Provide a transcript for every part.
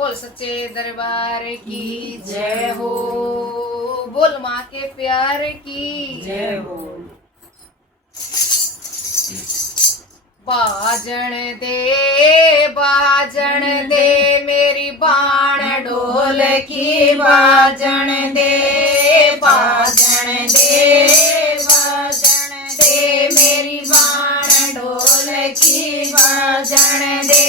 बोल सच्चे दरबार की जय हो। बोल माँ के प्यार की जय हो। बाजन दे मेरी बाण ढोल की बाजन दे बाजन दे मेरी बाण ढोल की बाजन दे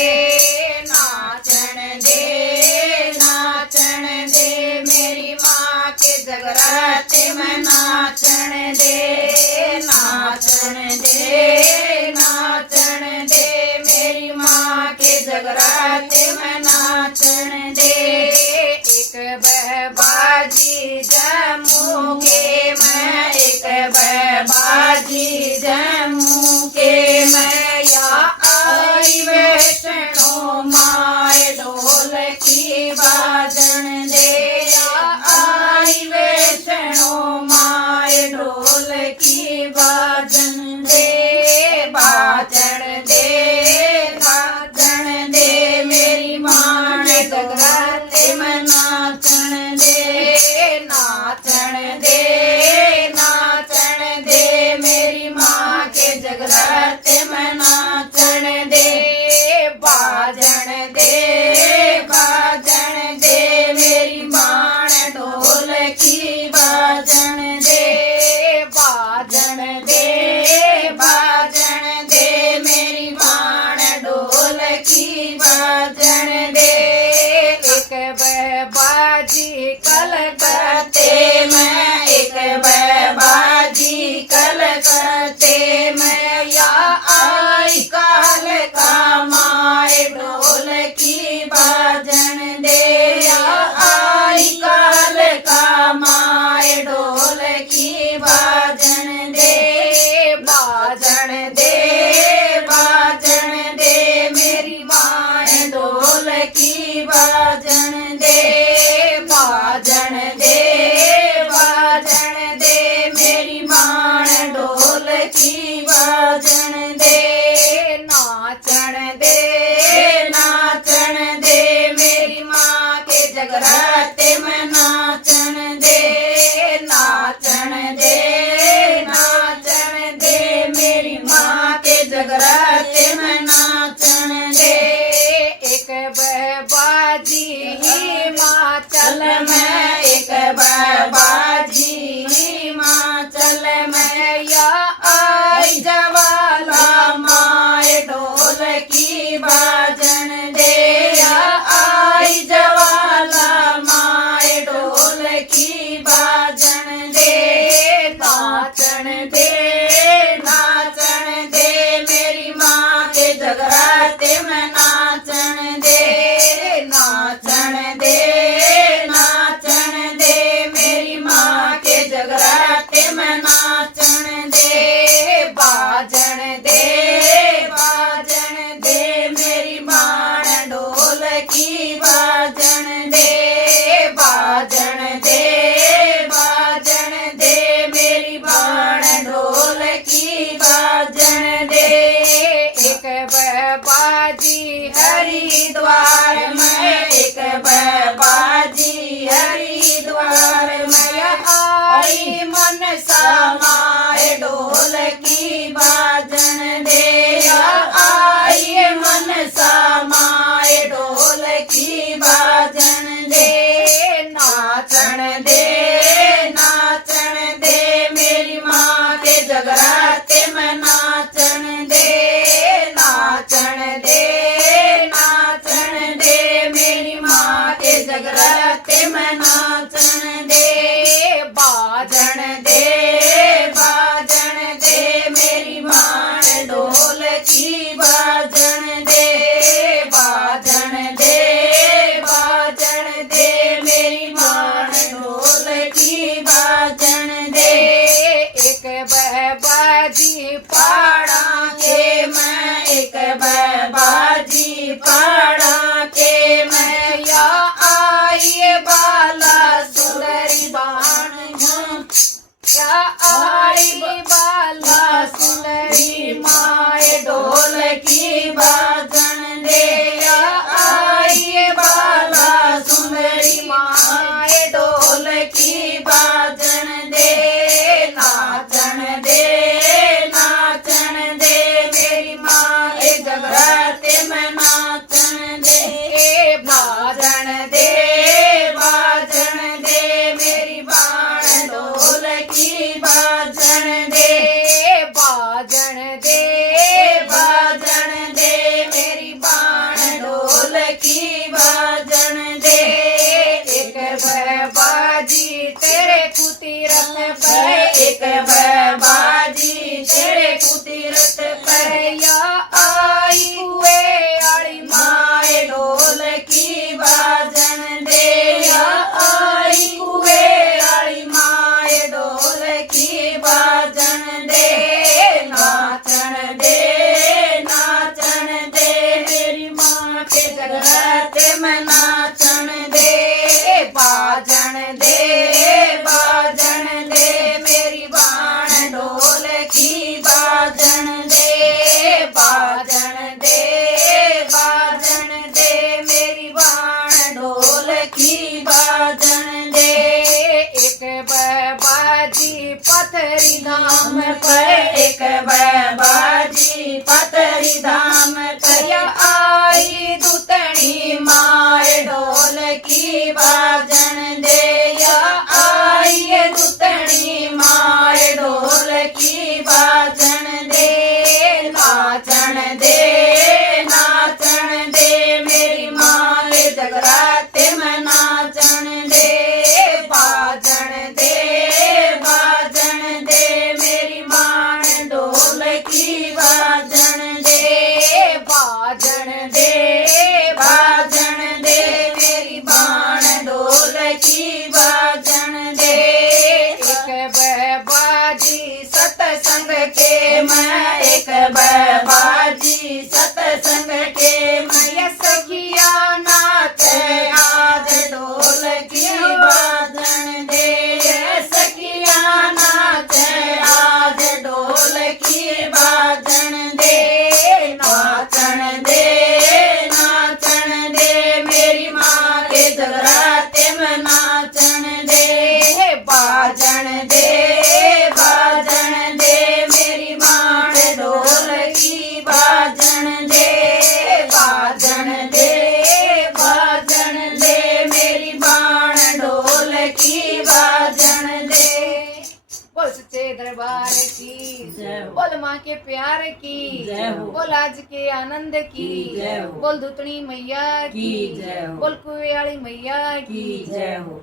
नाचन दे मेरी माँ के जगराते में नाचन दे मेरी माँ के जगराते में नाचन दे। एक बाजी जम्मू के मैं एक बाजी जम्मू के मैं या आई वैष्णो माए ढोल की बाजन दे या आई वैष्णो माए ढोल की बाजन दे बाजन दे मेरी माँ ने जगराते में नाचन दे मेरी माँ के जगराते में नाचन दे बाजन दे मेरी माँ ने ढोल की बाजन दे बाजन दे मेरी माँ ने ढोल की बाजन दे। एक बाजी कलकत्ते में एक बाजी कलकत्ते में या आई काल का माए ढोल की बाजन दे या आई काल का माए ढोल की बाजन दे बाजन दे मेरी माँ ढोल की बाजन दे बाजन दे मेरी माँ ढोल की बाजन दे नाचन दे मेरी माँ के जगराते में नाचन दे मेरी माँ के जगराते में नाचन दे। एक बाजी हिमाचल में एक बाजी हिमाचल में या आई जवाला माए ढोल की बाजन दे या आई जवाला माए ढोल की बाजन दे नाचन दे मेरी माँ के जगराते में नाचन दे मेरी माँ के जगराते में नाचन दे बाजन दे मेरी माँ ढोल की बाजन दे बाजन दे मेरी माँ ढोल की बाजन दे। एक बाजी हरिद्वार में एक बाजी हरिद्वार में आई मनसा माए ढोल की बाजन दे आई मनसा माए ढोल की बाजन दे नाचन दे मेरी माँ के जगराते में नाचन दे मेरी माँ के जगराते में नाचन दे बाजन दे मेरी माँ ढोल की बाजन दे बाजन दे मेरी माँ ढोल की बाजन दे। एक बाजी पाड़ा के मैं एक बाजी पाड़ा के मैं या आई बाला सुंदरी बाण या आई बाला सुंदरी माए ढोल की बाजन दे या आई बाला पथरी धाम पर एक बाजी पतरी धाम पर आई दूतणी मार ढोल की बाजन दे आई दूतणी मार ढोल की बाजन दे नाचन दे मेरी माँ के जगराते में नाचन दे बाजन दे मेरी माँ ढोल की बाजन दे बाजन दे मेरी बाण ढोल की बाजन दे एक बाजी सत्संग के मैं एक बाजी सत्संग के मैं सखिया नाच आज ढोल की बाजन दे सखिया नाच आज ढोल की बाजन दे नाचन दे मेरी माँ के जगराते में नाचन दे बाजन दे मेरी माँ ढोल की बाजन दे मेरी बाण ढोल की बाजन दे बोल सच्चे दरबार की जय हो। बोल माँ के प्यार की जय हो। बोल आज के आनंद की जय हो। बोल धुतनी मैया की जय हो। बोल कुवेयाली मैया की जय हो।